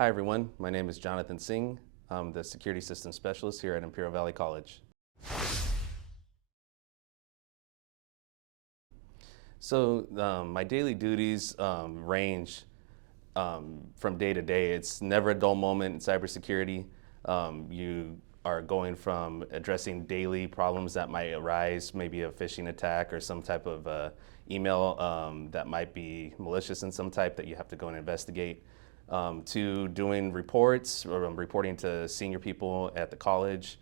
Hi everyone, my name is Jonathan Singh. I'm the Security Systems Specialist here at Imperial Valley College. My daily duties range from day to day. It's never a dull moment in cybersecurity. You are going from addressing daily problems that might arise, maybe a phishing attack or some type of email that might be malicious in some type that you have to go and investigate, to doing reports or reporting to senior people at the college,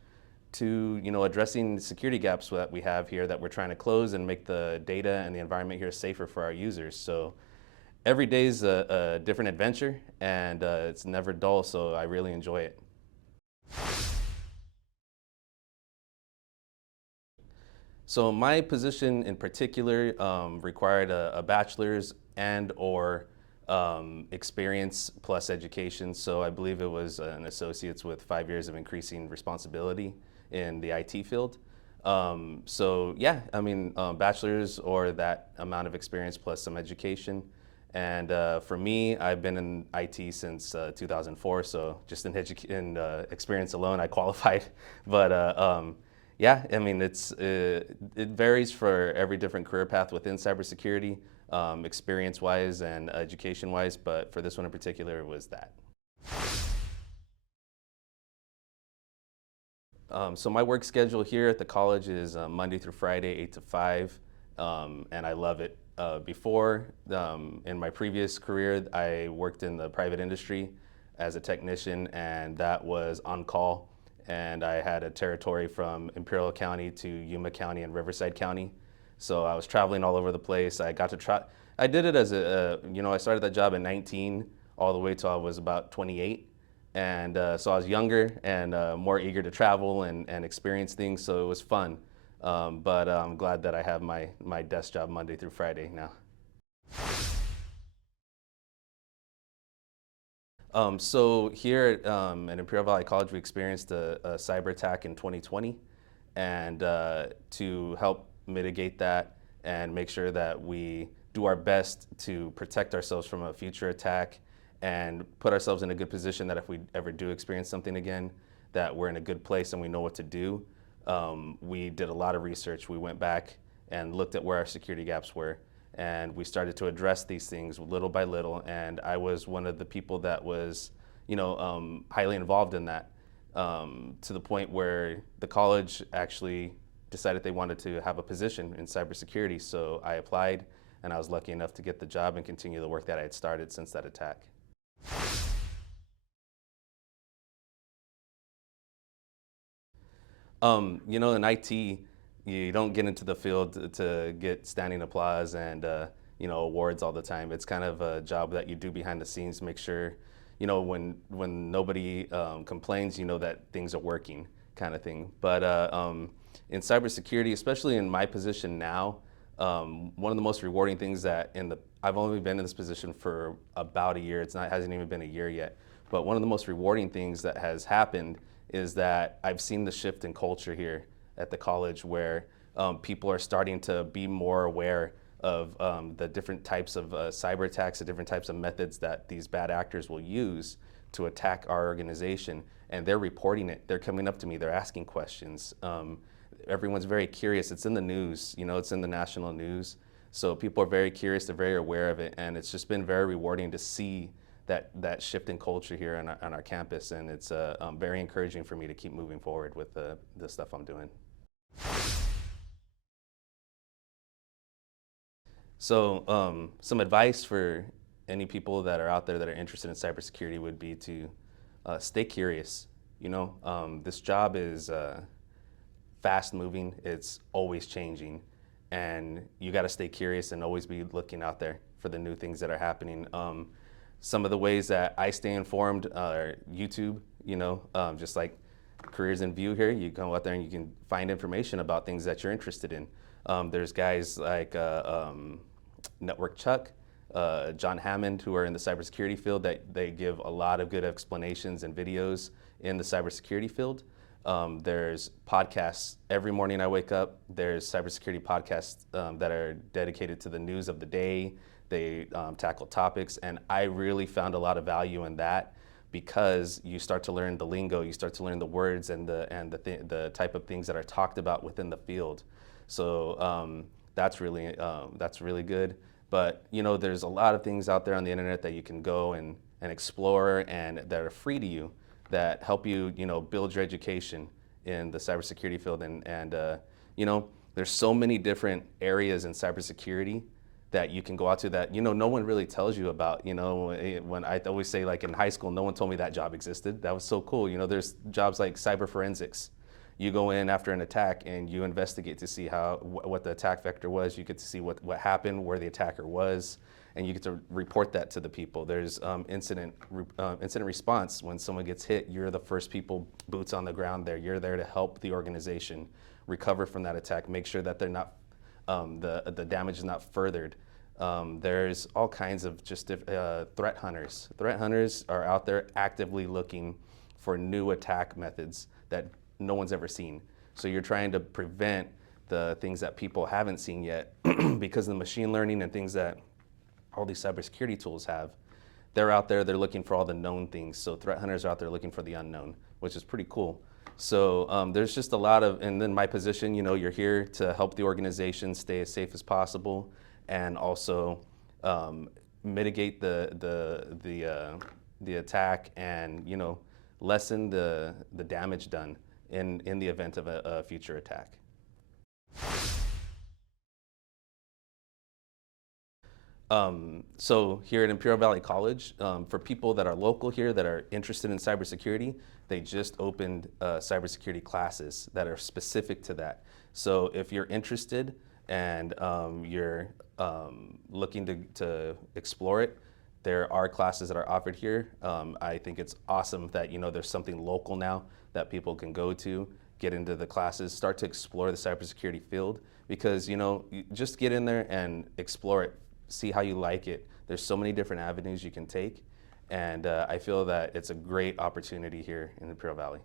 to addressing security gaps that we have here that we're trying to close and make the data and the environment here safer for our users. So every day is a different adventure, and it's never dull, so I really enjoy it. So my position in particular required a bachelor's and or experience plus education. So I believe it was an associate's with 5 years of increasing responsibility in the IT field. Bachelor's or that amount of experience plus some education. And for me, I've been in IT since 2004, so just in experience alone, I qualified. But yeah, I mean, it varies for every different career path within cybersecurity, experience-wise and education-wise, but for this one in particular, it was that. So my work schedule here at the college is Monday through Friday, 8 to 5, and I love it. Before, in my previous career, I worked in the private industry as a technician, and that was on call. And I had a territory from Imperial County to Yuma County and Riverside County. So I was traveling all over the place. I got to try. I did it as I started that job at 19 all the way till I was about 28. And so I was younger and more eager to travel and experience things, so it was fun. But I'm glad that I have my desk job Monday through Friday now. So here at Imperial Valley College, we experienced a cyber attack in 2020, and to help mitigate that and make sure that we do our best to protect ourselves from a future attack and put ourselves in a good position that if we ever do experience something again, that we're in a good place and we know what to do. We did a lot of research. We went back and looked at where our security gaps were, and we started to address these things little by little. And I was one of the people that was, highly involved in that, to the point where the college actually decided they wanted to have a position in cybersecurity. So I applied, and I was lucky enough to get the job and continue the work that I had started since that attack. In IT, you don't get into the field to get standing applause and awards all the time. It's kind of a job that you do behind the scenes, make sure when nobody complains, that things are working, kind of thing. But in cybersecurity, especially in my position now, one of the most rewarding things that I've only been in this position for about a year. Hasn't even been a year yet. But one of the most rewarding things that has happened is that I've seen the shift in culture here at the college, where people are starting to be more aware of the different types of cyber attacks, the different types of methods that these bad actors will use to attack our organization. And they're reporting it. They're coming up to me. They're asking questions. Everyone's very curious. It's in the news. It's in the national news. So people are very curious. They're very aware of it. And it's just been very rewarding to see that shift in culture here on our campus, and it's very encouraging for me to keep moving forward with the stuff I'm doing. So some advice for any people that are out there that are interested in cybersecurity would be to stay curious. This job is fast moving, it's always changing, and you got to stay curious and always be looking out there for the new things that are happening. Some of the ways that I stay informed are YouTube, just like Careers in View here. You go out there and you can find information about things that you're interested in. There's guys like Network Chuck, John Hammond, who are in the cybersecurity field, that they give a lot of good explanations and videos in the cybersecurity field. There's podcasts. Every morning I wake up, there's cybersecurity podcasts that are dedicated to the news of the day. They tackle topics, and I really found a lot of value in that. because you start to learn the lingo, you start to learn the words and the type of things that are talked about within the field. So that's really good. But you know, there's a lot of things out there on the internet that you can go and explore and that are free to you that help you, you know, build your education in the cybersecurity field. You know, there's so many different areas in cybersecurity that you can go out to that, you know, no one really tells you about. You know, when I always say, like in high school, no one told me that job existed. That was so cool. You know, there's jobs like cyber forensics. You go in after an attack and you investigate to see what the attack vector was. You get to see what happened, where the attacker was, and you get to report that to the people. There's incident response. When someone gets hit, you're the first people, boots on the ground there. You're there to help the organization recover from that attack, make sure that they're not the damage is not furthered. There's all kinds of just threat hunters. Threat hunters are out there actively looking for new attack methods that no one's ever seen. So you're trying to prevent the things that people haven't seen yet because of the machine learning and things that all these cybersecurity tools have. They're out there, they're looking for all the known things. So threat hunters are out there looking for the unknown, which is pretty cool. So there's just a lot of, and then my position, you know, you're here to help the organization stay as safe as possible and also mitigate the attack and, you know, lessen the damage done in the event of a future attack. So here at Imperial Valley College, for people that are local here that are interested in cybersecurity, they just opened cybersecurity classes that are specific to that. So if you're interested and you're looking to explore it, there are classes that are offered here. I think it's awesome that, you know, there's something local now that people can go to, get into the classes, start to explore the cybersecurity field, because, you know, you just get in there and explore it, see how you like it. There's so many different avenues you can take, and I feel that it's a great opportunity here in Imperial Valley.